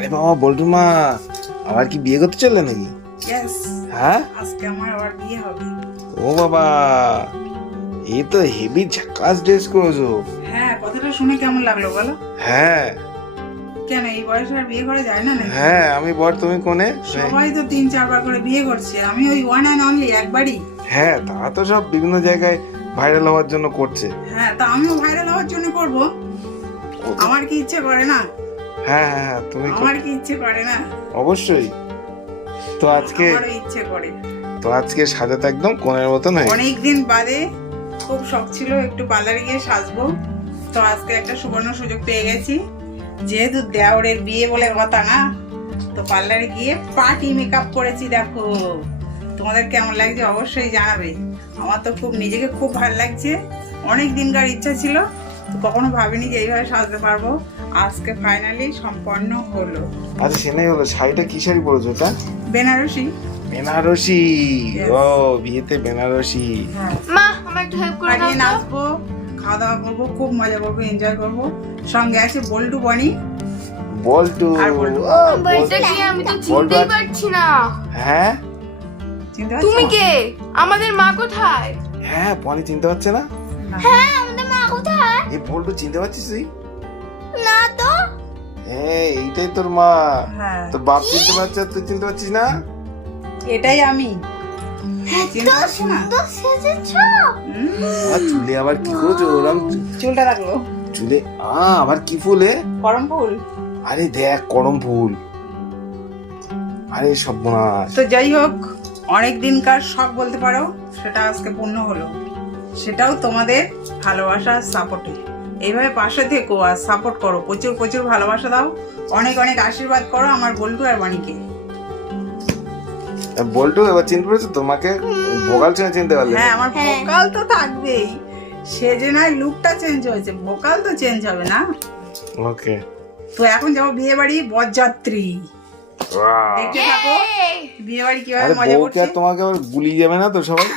আরে বাবা বল্টু মা আবার কি বিয়ে করতে চললে নাকি? হ্যাঁ? আজকে আমার আবার বিয়ে হবে। ও বাবা এ তো হেভি ঝাকাস ড্রেস করেছ। হ্যাঁ কথাটা শুনে কেমন লাগল বলো? হ্যাঁ। কেন এই বয়সে আর বিয়ে করা যায় না নাকি? হ্যাঁ আমি বর তুমি কোনে? সবাই তো তিন চারবার করে বিয়ে করছে। আমি ওই ওয়ান অ্যান্ড অনলি একবারই। হ্যাঁ তারা তো সব বিভিন্ন জায়গায় ভাইরাল হওয়ার জন্য করছে। হ্যাঁ তা আমিও ভাইরাল হওয়ার জন্য করব। আমার কি ইচ্ছে করে না? হ্যাঁ হ্যাঁ হ্যাঁ তুমি আমার কি ইচ্ছে করে না? অবশ্যই। তো আজকে আমারও ইচ্ছে করে। তো আজকে সাজাতে একদম কোনের মতন হয়ে অনেক দিন বাদে খুব শখ ছিল একটু পার্লারে গিয়ে সাজবো। তো আজকে একটা সুবর্ণ সুযোগ পেয়ে গেছি। যেহেতু দেওরের বিয়ে বলে কথা না তো পার্লারে গিয়ে পার্টি মেকআপ করেছি দেখো। তোমাদের কেমন লাগছে অবশ্যই জানাবে। আমার তো খুব নিজেকে খুব ভালো লাগছে। অনেক দিনকার ইচ্ছা ছিল তো কখনো ভাবিনি যে এইভাবে সাজতে পারব। আজকে ফাইনালি সম্পন্ন হলো। আচ্ছা সেটাই হলো শাড়িটা কি শাড়ি পরেছো এটা? বেনারসি। বেনারসি. ও বিয়েতে বেনারসি। হ্যাঁ। মা আমার একটু হেল্প করে দাও নাচবো খাওয়া দাওয়া করব খুব মজা করব এনজয় করব। সঙ্গে আছে বল্টু বনি। বল্টু। আর বল্টু। বল্টু। কি? আমি তো বল্টু চিনতেই পারছি না। হ্যাঁ? চিনতে তুমি কে? আমাদের মা কোথায়? হ্যাঁ পনি চিনতে পারছে না। হ্যাঁ আমাদের মা কোথায়? এই বল্টু চিনতে পারছিস তুই? হ্যাঁ এইটাই তোর মা। হ্যাঁ। তোর বাপ চিনতে পারছে তুই চিনতে পারছিস না? এটাই আমি। চিনতে পারছ না? আর চুলে আবার কি করেছ ওরম চুলটা রাখল চুলে আ আবার কি ফুলে গরম ফুল। আরে দেখ করম ফুল। আরে সর্বনাশ। তো যাই হোক অনেক দিনকার শখ বলতে পারো সেটা আজকে পূর্ণ হলো। সেটাও তোমাদের ভালোবাসা সাপোর্টে। এইভাবে পাশে থেকো আর সাপোর্ট করো। প্রচুর প্রচুর ভালোবাসা দাও। অনেক অনেক আশীর্বাদ করো আমার বল্টু আর বাণীকে বল্টু এবার চিনতে পেরেছ? তোমাকে ভোকাল শুনে চিনতে পারলে। হ্যাঁ আমার ভোকাল তো থাকবেই। সে যে নয় লুকটা চেঞ্জ হয়েছে। ভোকাল তো চেঞ্জ হবে না? ওকে তো এখন যাব বিয়ে বাড়ি বরযাত্রী দেখতে থাকো। বিয়ে বাড়ি কীভাবে মজা করছে। তোমাকে আবার গুলিয়ে যাবে না তো সবাই?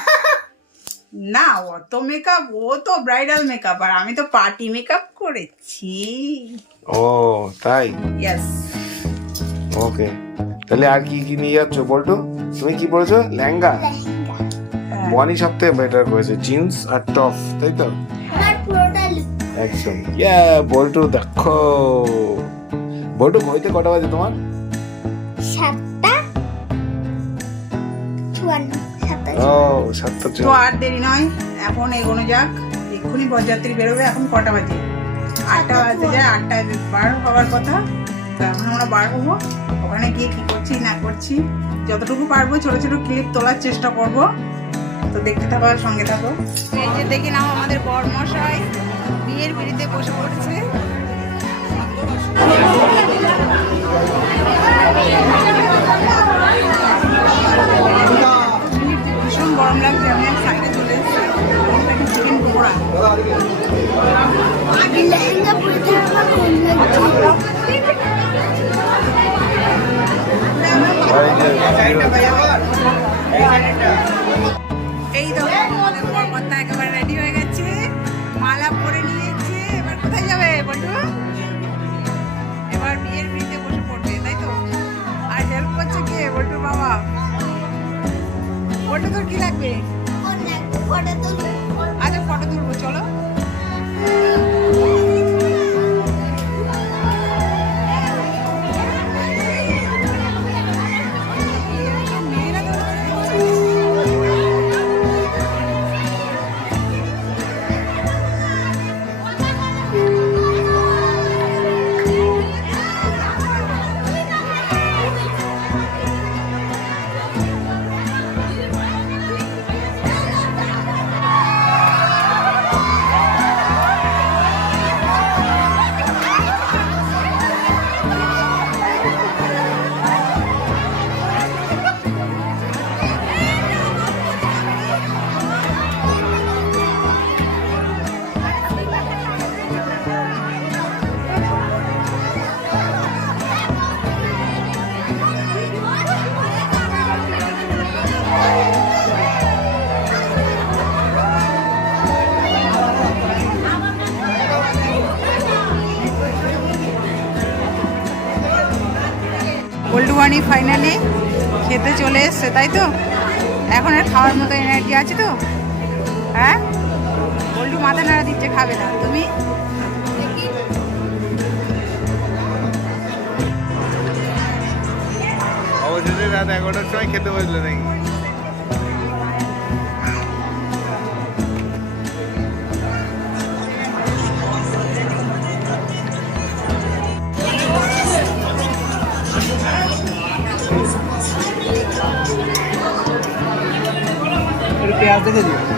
না অত মেকআপ ও তো ব্রাইডাল মেকআপ আর আমি তো পার্টি মেকআপ করেছি। ও তাই? ইয়েস ওকে তাহলে আর কি কি নিয়ে যাচ্ছ বল্টু তুমি কি পরেছো লেহেঙ্গা? বনি সব থেকে বেটার করেছে জিন্স আর টপ তাই তো? একদম। ইয়া বল্টু দেখো। বল্টু ঘড়িতে কটা বাজে তোমার? সাতটা চুয়ান্ন। ও সাতটা তো আর দেরি নয় এখন এগোনো যাক। এক্ষুনি বরযাত্রী বেরোবে এখন কটা বাজে? আটটা বাজে যায় আটটায় বার হওয়ার কথা। তো এখন আমরা বার হব। ওখানে গিয়ে কি করছি না করছি যতটুকু পারব ছোট ছোট ক্লিপ তোলার চেষ্টা করব। তো দেখতে থাকো আর সঙ্গে থাকো। এই যে দেখে নাও আমাদের বরমশাই বিয়ের পিড়িতে বসে পড়েছে। ভীষণ বললে তোর কি লাগবে? আচ্ছা ফটো তুলবো চলো। বানি ফাইনালি খেতে চলে এসছে, তাই তো? এখন আর খাওয়ার মতো এনার্জি আছে তো? হ্যাঁ? বল্টু মাথা নাড়া দিচ্ছে, খাবে না। তুমি? এগারোটার সময় খেতে বসলে নাকি? পেঁয়াজ দেখে দিও